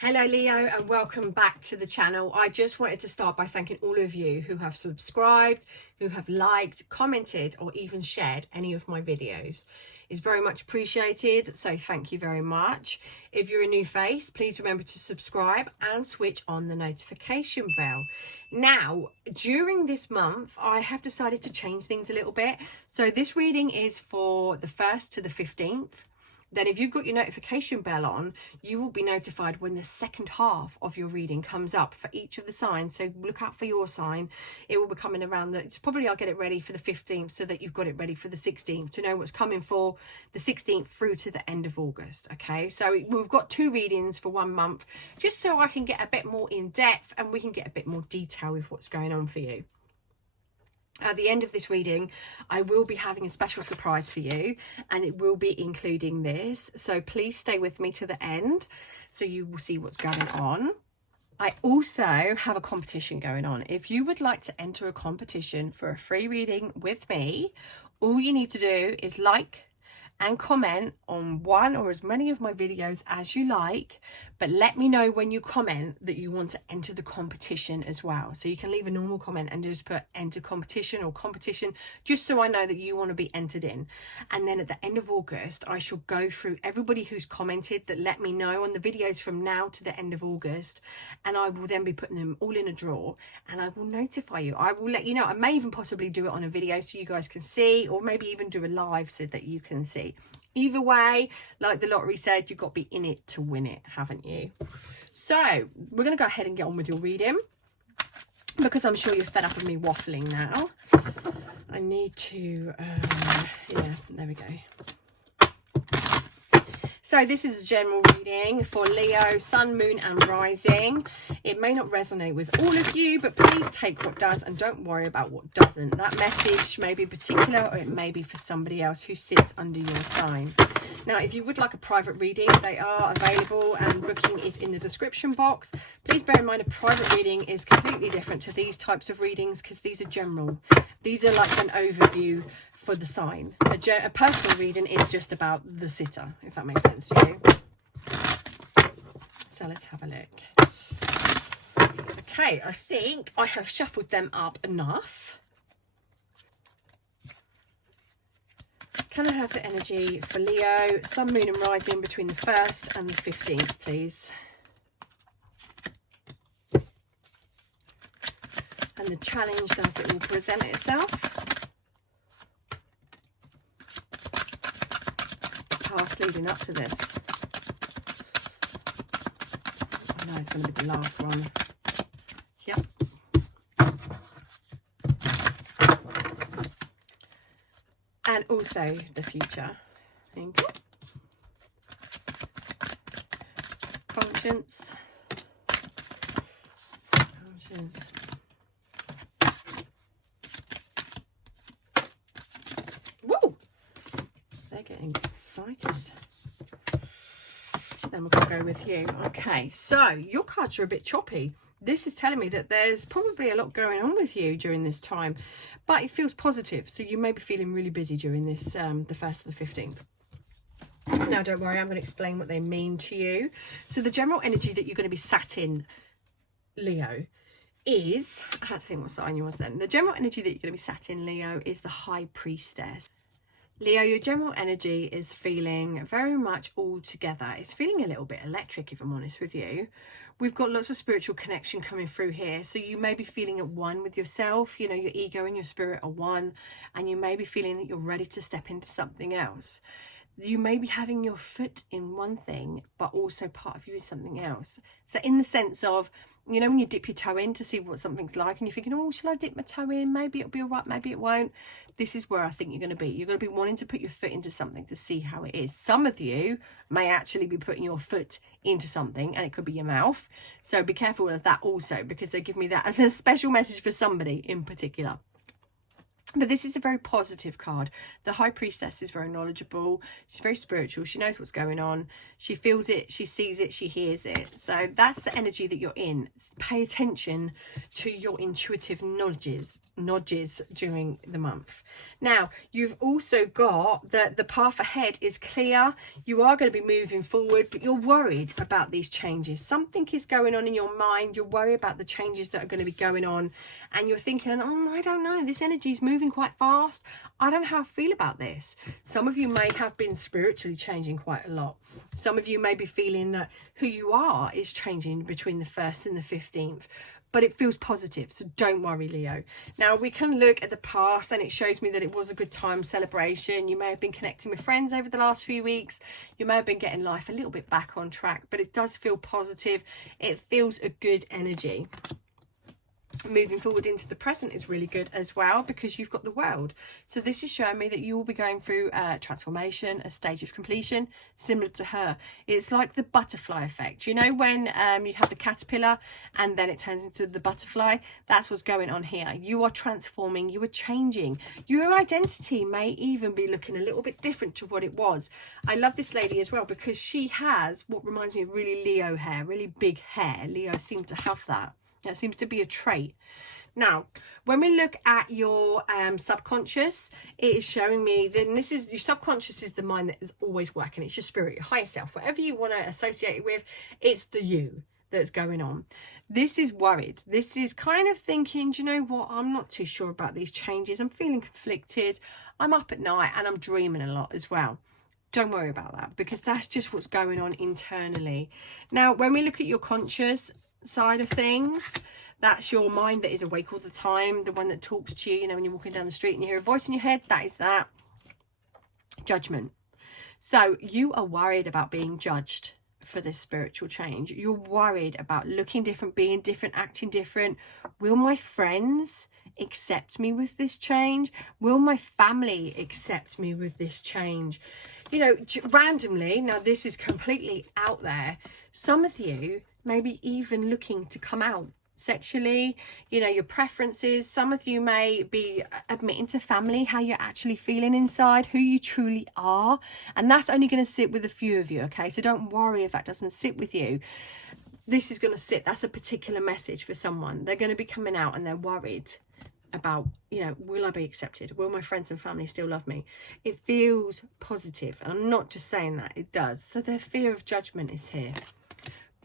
Hello Leo, and welcome back to the channel. I just wanted to start by thanking all of you who have subscribed, who have liked, commented, or even shared any of my videos. It's very much appreciated, so thank you very much. If you're a new face, please remember to subscribe and switch on the notification bell. Now, during this month, I have decided to change things a little bit. So this reading is for the 1st to the 15th. Then if you've got your notification bell on, you will be notified when the second half of your reading comes up for each of the signs. So look out for your sign. It will be coming around I'll get it ready for the 15th so that you've got it ready for the 16th to know what's coming for the 16th through to the end of August. Okay, so we've got 2 readings for 1 month, just so I can get a bit more in depth and we can get a bit more detail with what's going on for you. At the end of this reading, I will be having a special surprise for you, and it will be including this. So please stay with me to the end so you will see what's going on. I also have a competition going on. If you would like to enter a competition for a free reading with me, all you need to do is like and comment on one or as many of my videos as you like, but let me know when you comment that you want to enter the competition as well. So you can leave a normal comment and just put enter competition or competition, just so I know that you want to be entered in. And then at the end of August, I shall go through everybody who's commented that let me know on the videos from now to the end of August, and I will then be putting them all in a drawer and I will notify you. I will let you know. I may even possibly do it on a video so you guys can see, or maybe even do a live so that you can see. Either way, like the lottery said, you've got to be in it to win it, haven't you? So we're going to go ahead and get on with your reading, because I'm sure you're fed up of me waffling now. I need to, yeah, there we go. So this is a general reading for Leo, Sun, Moon and Rising. It may not resonate with all of you, but please take what does and don't worry about what doesn't. That message may be particular, or it may be for somebody else who sits under your sign. Now, if you would like a private reading, they are available and booking is in the description box. Please bear in mind a private reading is completely different to these types of readings, because these are general. These are like an overview for the sign. A personal reading is just about the sitter, if that makes sense to you. So let's have a look. Okay, I think I have shuffled them up enough. Can I have the energy for Leo, Sun, Moon and Rising between the 1st and the 15th, please? And the challenge as it will present itself. Past leading up to this. I know it's going to be the last one. Yep. And also the future. Thank you. Conscience. Conscience. Whoa! They're getting excited. Then we're going to go with you. Okay, so your cards are a bit choppy. This is telling me that there's probably a lot going on with you during this time, but it feels positive. So you may be feeling really busy during this, the 1st to the 15th. Now, don't worry, I'm going to explain what they mean to you. So the general energy that you're going to be sat in, Leo, is, I had to think what sign you was then. The general energy that you're going to be sat in, Leo, is the High Priestess. Leo, your general energy is feeling very much all together. It's feeling a little bit electric, if I'm honest with you. We've got lots of spiritual connection coming through here. So you may be feeling at one with yourself. You know, your ego and your spirit are one. And you may be feeling that you're ready to step into something else. You may be having your foot in one thing, but also part of you is something else. So in the sense of, you know, when you dip your toe in to see what something's like and you're thinking, oh, shall I dip my toe in? Maybe it'll be all right, maybe it won't. This is where I think you're going to be. You're going to be wanting to put your foot into something to see how it is. Some of you may actually be putting your foot into something, and it could be your mouth. So be careful of that also, because they give me that as a special message for somebody in particular. But this is a very positive card. The High Priestess is very knowledgeable. She's very spiritual. She knows what's going on. She feels it. She sees it. She hears it. So that's the energy that you're in. Pay attention to your intuitive knowledges. nudges during the month. Now, you've also got that the path ahead is clear. You are going to be moving forward, but you're worried about these changes. Something is going on in your mind. You're worried about the changes that are going to be going on, and you're thinking, oh, I don't know, this energy is moving quite fast. I don't know how I feel about this. Some of you may have been spiritually changing quite a lot. Some of you may be feeling that who you are is changing between the 1st and the 15th. But it feels positive, so don't worry, Leo. Now, we can look at the past, and it shows me that it was a good time celebration. You may have been connecting with friends over the last few weeks. You may have been getting life a little bit back on track, but it does feel positive. It feels a good energy. Moving forward into the present is really good as well, because you've got the world. So this is showing me that you will be going through a transformation, a stage of completion, similar to her. It's like the butterfly effect. You know, when you have the caterpillar and then it turns into the butterfly? That's what's going on here. You are transforming, you are changing. Your identity may even be looking a little bit different to what it was. I love this lady as well, because she has what reminds me of really Leo hair, really big hair. Leo seems to have that. That seems to be a trait. Now, when we look at your subconscious, it is showing me, then this is, your subconscious is the mind that is always working. It's your spirit, your higher self, whatever you want to associate it with, it's the you that's going on. This is worried. This is kind of thinking, do you know what? I'm not too sure about these changes. I'm feeling conflicted. I'm up at night and I'm dreaming a lot as well. Don't worry about that, because that's just what's going on internally. Now, when we look at your conscious side of things, that's your mind that is awake all the time, the one that talks to you, you know, when you're walking down the street and you hear a voice in your head, that is that judgment. So you are worried about being judged for this spiritual change. You're worried about looking different, being different, acting different. Will my friends accept me with this change? Will my family accept me with this change? You know, randomly, now this is completely out there, some of you maybe even looking to come out sexually, you know, your preferences. Some of you may be admitting to family how you're actually feeling inside, who you truly are, and that's only going to sit with a few of you, okay? So don't worry if that doesn't sit with you. This is going to sit. That's a particular message for someone. They're going to be coming out and they're worried about, you know, will I be accepted? Will my friends and family still love me? It feels positive, and I'm not just saying that, it does. So their fear of judgment is here.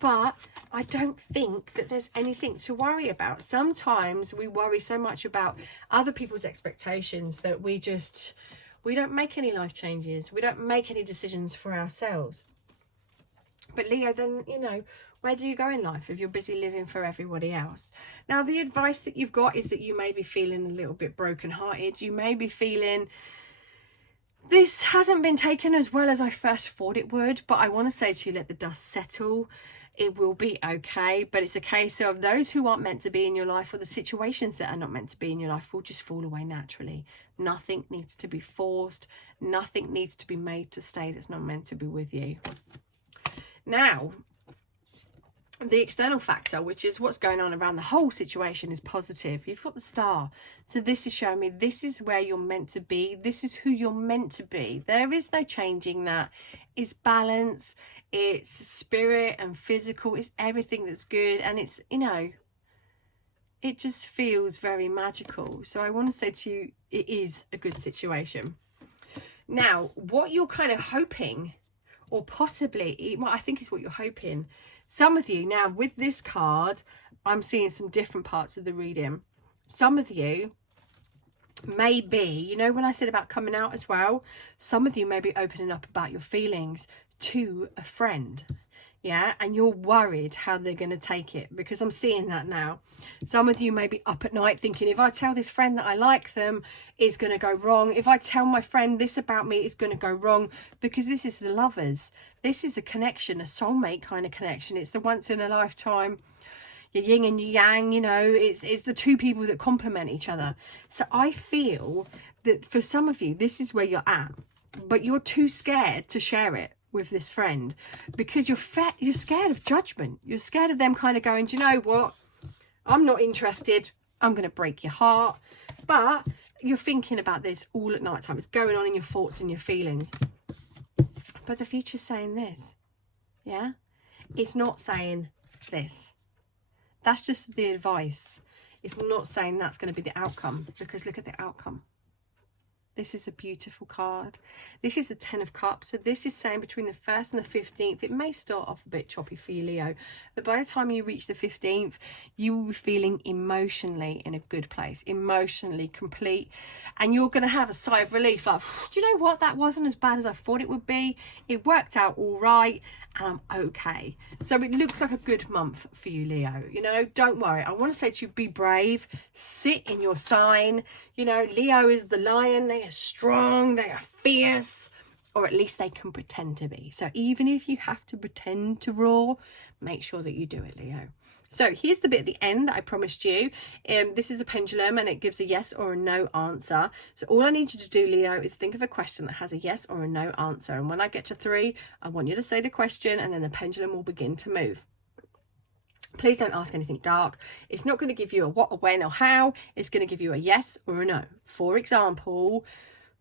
But I don't think that there's anything to worry about. Sometimes we worry so much about other people's expectations that we don't make any life changes. We don't make any decisions for ourselves. But Leo, then, you know, where do you go in life if you're busy living for everybody else? Now, the advice that you've got is that you may be feeling a little bit brokenhearted. You may be feeling, this hasn't been taken as well as I first thought it would. But I want to say to you, let the dust settle. It will be okay. But it's a case of those who aren't meant to be in your life, or the situations that are not meant to be in your life, will just fall away naturally. Nothing needs to be forced. Nothing needs to be made to stay that's not meant to be with you. Now, the external factor, which is what's going on around the whole situation, is positive. You've got the star. So this is showing me this is where you're meant to be. This is who you're meant to be. There is no changing that. It's balance. It's spirit and physical. It's everything that's good. And it's, you know, it just feels very magical. So I want to say to you, it is a good situation. Now, what you're kind of hoping, or possibly, well, I think is what you're hoping. Some of you, now with this card, I'm seeing some different parts of the reading. Some of you may be, you know, when I said about coming out as well, some of you may be opening up about your feelings to a friend. Yeah, and you're worried how they're going to take it, because I'm seeing that now. Some of you may be up at night thinking, if I tell this friend that I like them, it's going to go wrong. If I tell my friend this about me, it's going to go wrong, because this is the lovers. This is a connection, a soulmate kind of connection. It's the once in a lifetime, your yin and your yang, you know, it's the two people that complement each other. So I feel that for some of you, this is where you're at, but you're too scared to share it with this friend, because you're scared of judgment. You're scared of them kind of going, do you know what, I'm not interested, I'm going to break your heart. But you're thinking about this all at night time. It's going on in your thoughts and your feelings. But the future's saying this. Yeah, it's not saying this. That's just the advice. It's not saying that's going to be the outcome, because look at the outcome. This is a beautiful card. This is the 10 of Cups. So this is saying between the 1st and the 15th, it may start off a bit choppy for you, Leo, but by the time you reach the 15th, you will be feeling emotionally in a good place, emotionally complete. And you're going to have a sigh of relief, like, do you know what? That wasn't as bad as I thought it would be. It worked out all right, and I'm okay. So it looks like a good month for you, Leo. You know, don't worry. I want to say to you, be brave, sit in your sign. You know, Leo is the lion. They are strong, they are fierce, or at least they can pretend to be. So even if you have to pretend to roar, make sure that you do it, Leo. So here's the bit at the end that I promised you. This is a pendulum, and it gives a yes or a no answer. So all I need you to do, Leo, is think of a question that has a yes or a no answer. And when I get to 3, I want you to say the question, and then the pendulum will begin to move. Please don't ask anything dark. It's not going to give you a what, a when, or how. It's going to give you a yes or a no. For example,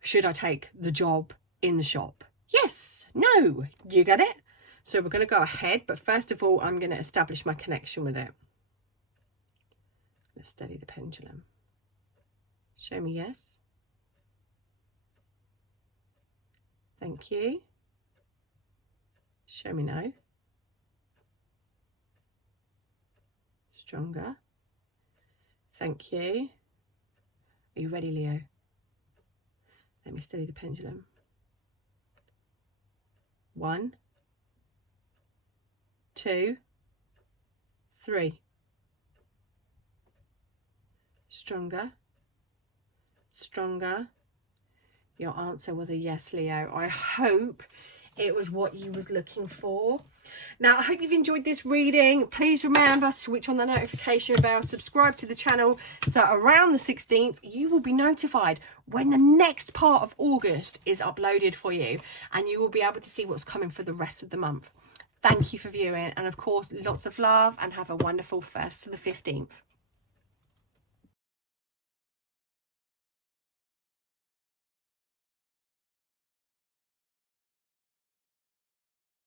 should I take the job in the shop? Yes, no. Do you get it? So we're going to go ahead, but first of all, I'm going to establish my connection with it. Let's steady the pendulum. Show me yes. Thank you. Show me no. Stronger. Thank you. Are you ready, Leo? Let me steady the pendulum. 1, 2, 3. Stronger. Stronger. Your answer was a yes, Leo. I hope it was what you was looking for. Now, I hope you've enjoyed this reading. Please remember, switch on the notification bell, subscribe to the channel, so around the 16th you will be notified when the next part of August is uploaded for you, and you will be able to see what's coming for the rest of the month. Thank you for viewing, and of course, lots of love, and have a wonderful 1st to the 15th.